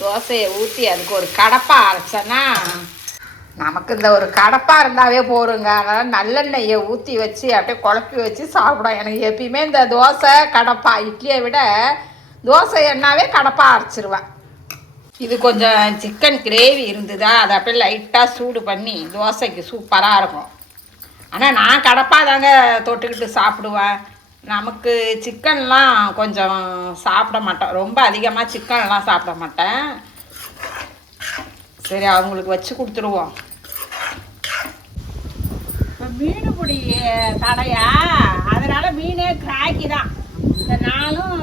தோசையை ஊற்றி அதுக்கு ஒரு கடப்பா அரைச்சேன்னா நமக்கு இந்த ஒரு கடப்பா இருந்தாவே போருங்க. அதனால் நல்லெண்ணெயை ஊற்றி வச்சு அப்படியே குழப்பி வச்சு சாப்பிடும். எனக்கு எப்பயுமே இந்த தோசை கடப்பா இட்லியை விட தோசை எண்ணாவே கடப்பா அரைச்சிருவேன். இது கொஞ்சம் சிக்கன் கிரேவி இருந்ததா அதை அப்படியே லைட்டாக சூடு பண்ணி தோசைக்கு சூப்பராக இருக்கும். ஆனால் நான் கடப்பா தாங்க தொட்டுக்கிட்டு சாப்பிடுவேன். நமக்கு சிக்கன்லாம் கொஞ்சம் சாப்பிட மாட்டேன், ரொம்ப அதிகமாக சிக்கன்லாம் சாப்பிட மாட்டேன். சரி அவங்களுக்கு வச்சு கொடுத்துருவோம். இப்போ மீன் பிடி கடையா, அதனால் மீனே கிராக்கி தான். இந்த நாளும்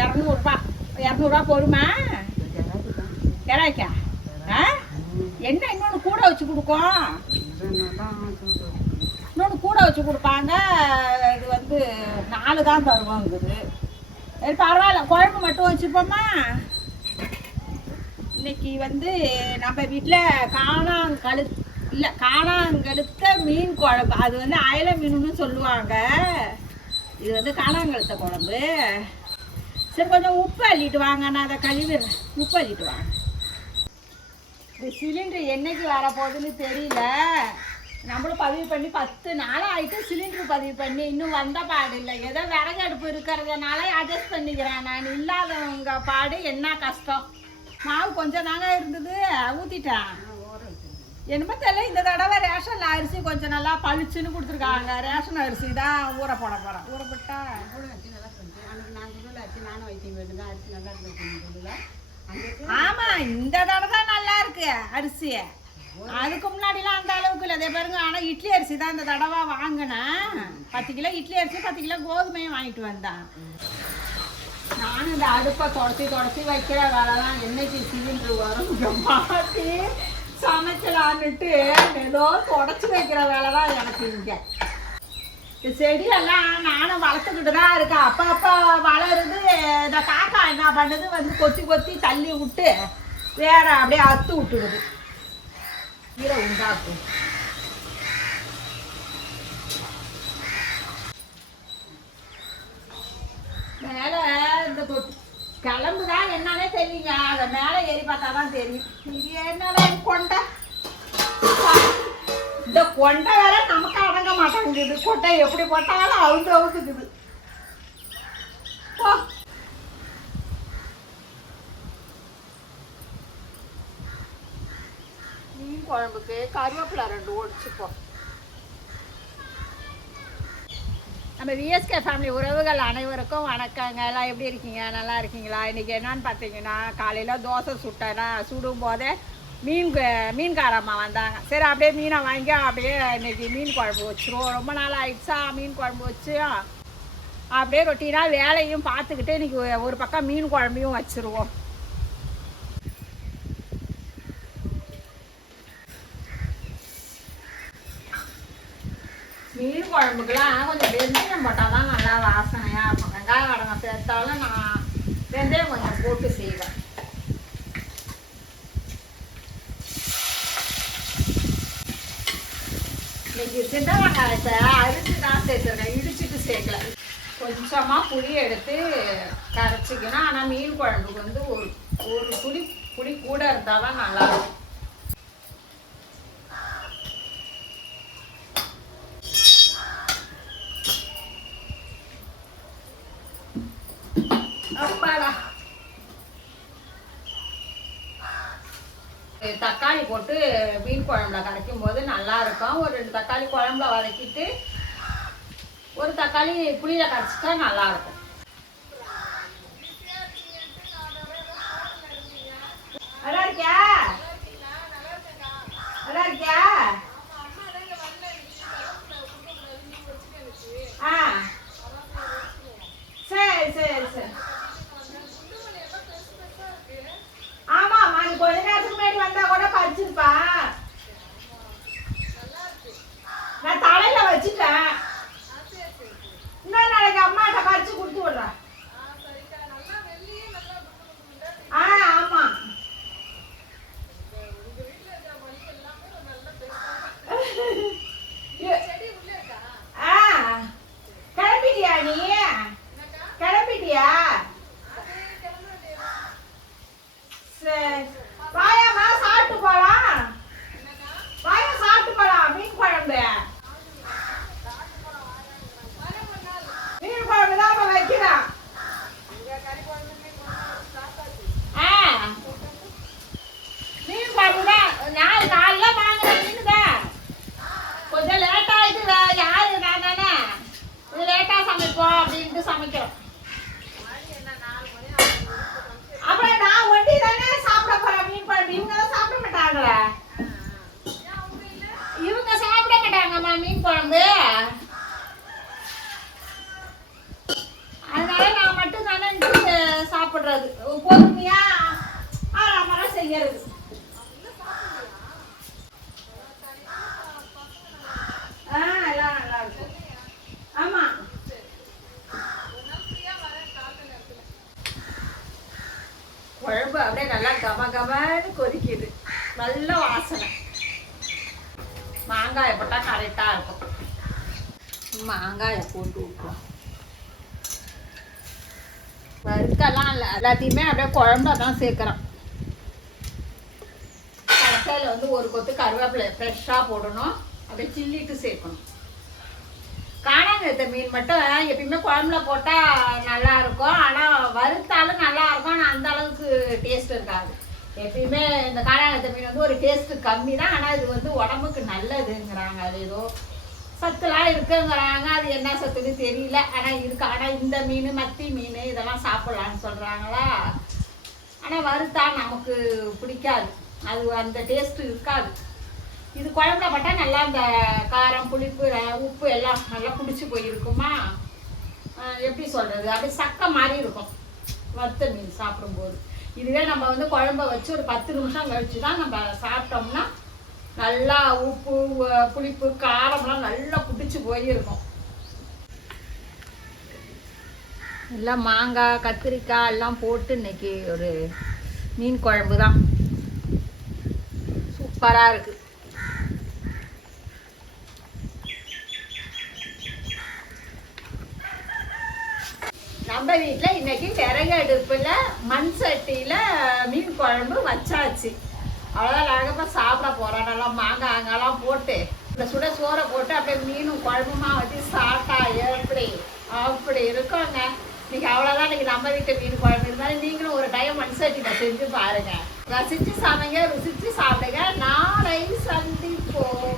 200 போடுமா கிராக்கா? என்ன இன்னொன்று கூட வச்சு கொடுக்கும், இன்னொன்று கூட வச்சு கொடுப்பாங்க. இது வந்து 4 தான் தருவாங்குது. சரி பரவாயில்ல, குழம்பு மட்டும் வச்சுப்போம்மா. இன்னைக்கு வந்து நம்ம வீட்டில் காணாங்கழுத்த மீன் குழம்பு. அது வந்து அயலை மீனுன்னு சொல்லுவாங்க. இது வந்து காணாங்கழுத்த குழம்பு. சரி கொஞ்சம் உப்பு அள்ளிட்டு வாங்க, நான் அதை கழுவிடுறேன். உப்பு அள்ளிட்டு வாங்க. இந்த சிலிண்டர் என்னைக்கு வரப்போகுதுன்னு தெரியல. நம்மளும் பதிவு பண்ணி 10 நாள் ஆகிட்டு சிலிண்டர் பதிவு பண்ணி இன்னும் வந்த பாடு இல்லை. ஏதோ விறகு அடுப்பு இருக்கிறதுனால அட்ஜஸ்ட் பண்ணிக்கிறேன். நான் இல்லாதவங்க பாடு என்ன கஷ்டம். மாவு கொஞ்சம் தாங்க இருந்தது, ஊற்றிட்டேன். என்னமோ தெரியல, இந்த தடவை ரேஷன் அரிசி கொஞ்சம் நல்லா பளிச்சுன்னு கொடுத்துருக்காங்க. ரேஷன் அரிசி தான் ஊற போட போகிறேன். ஊற போட்டா நானும் வைத்தியம் வேண்டியதான். அரிசி நல்லா இருக்கு. ஆமாம், இந்த தடவை தான் நல்லா இருக்கு அரிசி. அதுக்கு முன்னாடிலாம் அந்த அளவுக்கு இல்லை. அதே பாருங்க. ஆனால் இட்லி அரிசி தான் இந்த தடவை வாங்கினேன். 10 கிலோ இட்லி அரிசி, 10 கிலோ கோதுமையும் வாங்கிட்டு வந்தேன். நானும் இந்த அடுப்பை தொடச்சி வைக்கிற வேலை தான். என்னைக்கு சிலிண்டர் வரும் மாற்றி சமைக்கலான்னுட்டு ஏதோ தொடச்சி வைக்கிற வேலை தான் எனக்கு. இங்கே செடியெல்லாம் நானும் வளர்த்துக்கிட்டு தான் இருக்கேன். அப்போ வளருது. இந்த காக்கா என்ன பண்ணுது, வந்து கொத்தி தள்ளி விட்டு வேற அப்படியே அத்து விட்டுடுது. கீரை உண்டாக்கும். மேலே இந்த கிளம்புதான் என்னன்னே தெரியுங்க. அதை மேலே ஏறி பார்த்தா தான் தெரியும். இது என்னடா கொண்டை, இந்த கொண்டை வேற நமக்கு அடங்க மாட்டேங்குது. கொட்டை எப்படி போட்டாலும் அவுந்துக்குது. மீன் குழம்புக்கு கருவேப்பிலை 2 ஒடிச்சுப்போம். நம்ம விஎஸ்கே ஃபேமிலி உறவுகள் அனைவருக்கும் வணக்கங்க. எல்லாம் எப்படி இருக்கீங்க? நல்லா இருக்கீங்களா? இன்றைக்கி என்னன்னு பார்த்தீங்கன்னா, காலையில் தோசை சுட்டேன்னா சுடும் போதே மீன்காரம்மா வந்தாங்க. சரி அப்படியே மீனை வாங்கி அப்படியே இன்றைக்கி மீன் குழம்பு வச்சுருவோம். ரொம்ப நாள் ஆயிடுச்சா மீன் குழம்பு வச்சு. அப்படியே ரொட்டீனாக வேலையும் பார்த்துக்கிட்டு இன்றைக்கி ஒரு பக்கம் மீன் குழம்பையும் வச்சுருவோம். மீன் குழம்புக்கெல்லாம் கொஞ்சம் வெந்தயம் போட்டால் தான் நல்லா வாசனையாக இருக்கும். வெங்காயம் வடகம் சேர்த்தாலும் நான் வெந்தயம் கொஞ்சம் போட்டு செய்வேன். இன்னைக்கு சின்ன வெங்காயத்தை அரிசி தான் சேர்த்துருக்கேன், இடிச்சிட்டு சேர்க்கல. கொஞ்சமாக புளி எடுத்து கரைச்சிக்கணும். ஆனால் மீன் குழம்புக்கு வந்து ஒரு புளி கூட இருந்தால் தான் நல்லாயிருக்கும். தக்காளி போட்டு மீன் குழம்புல கரைக்கும் போது நல்லா இருக்கும். ஒரு 2 தக்காளி குழம்புல வதக்கிட்டு ஒரு தக்காளி புளியில கரைச்சிட்டா நல்லா இருக்கும். நல்லா இருக்கியா? நல்லா இருக்கியா? சரி சரி சரி. ஆமாம்மா, நீ கொஞ்ச நேரத்துக்கு முன்னாடி வந்தா கூட பறிச்சிருப்பா. நான் தலையில வச்சுட்டேன். இன்னொரு நாளைக்கு அம்மாட்ட பறிச்சு பொறுமையா ஆறாமலாம் செய்யறது. எல்லாம் நல்லா இருக்கும். ஆமா, குழம்பு அப்படியே நல்லா கம கமன்னு கொதிக்குது, நல்ல வாசனை. மாங்காயை போட்டால் கரெக்டாக இருக்கும். மாங்காயை போட்டு விட்டுருவோம். வறுக்கெல்லாம் இல்லை, எல்லாத்தையுமே அப்படியே குழம்புல தான் சேர்க்குறோம். கடைசியில் வந்து ஒரு கொத்து கருவேப்பிலை ஃப்ரெஷ்ஷாக போடணும், அப்படியே சில்லிட்டு சேர்க்கணும். காணாங்கழுத்த மீன் மட்டும் எப்பயுமே குழம்புல போட்டால் நல்லா இருக்கும், ஆனால் வறுத்தாலும் நல்லா இருக்கும், ஆனால் அந்த அளவுக்கு டேஸ்ட் இருக்காது. எப்பயுமே இந்த காணாங்கழுத்த மீன் வந்து ஒரு டேஸ்ட்டு கம்மி தான், ஆனால் இது வந்து உடம்புக்கு நல்லதுங்கிறாங்க. அது ஏதோ சத்துலாம் இருக்குங்கிறாங்க, அது என்ன சத்துன்னு தெரியல, ஆனால் இருக்கு. ஆனால் இந்த மீன் மத்தி மீன் இதெல்லாம் சாப்பிட்லான்னு சொல்கிறாங்களா, ஆனால் வறுத்தா நமக்கு பிடிக்காது, அது அந்த டேஸ்ட்டு இருக்காது. இது குழம்புல போட்டால் நல்லா இந்த காரம் புளிப்பு உப்பு எல்லாம் நல்லா பிடிச்சி போயிருக்குமா, எப்படி சொல்கிறது, அப்படியே சக்கை மாதிரி இருக்கும் வறுத்த மீன் சாப்பிடும்போது. இதுவே நம்ம வந்து குழம்ப வச்சு ஒரு 10 நிமிஷம் கழிச்சு தான் நம்ம சாப்பிட்டோம்னா நல்லா உப்பு புளிப்பு காரம்லாம் நல்லா பிடிச்சி போயிருக்கும். எல்லாம் மாங்காய் கத்திரிக்காய் எல்லாம் போட்டு இன்னைக்கு ஒரு மீன் குழம்பு தான், சூப்பராக இருக்குது. நம்ம வீட்டில் இன்னைக்கு விறகு அடுப்பில் மண் சட்டியில் மீன் குழம்பு வச்சாச்சு. அவ்வளோதான், அழகப்பா சாப்பிட போகிறோம். நல்லா மாங்காய் அங்கெல்லாம் போட்டு இந்த சுட சோறை போட்டு அப்படியே மீனும் குழம்புமா வச்சு சாப்பிட்டா அப்படி இருக்கோங்க. இன்னைக்கு அவ்வளோதான். இன்னைக்கு நம்ம வீட்டு மீன் குழம்பு இருந்தாலும் நீங்களும் ஒரு டைம் மண் சட்டியில் செஞ்சு பாருங்கள், ரசித்து சமைங்க, ருசித்து சாப்பிடுங்க. நாளை சந்திப்போம்.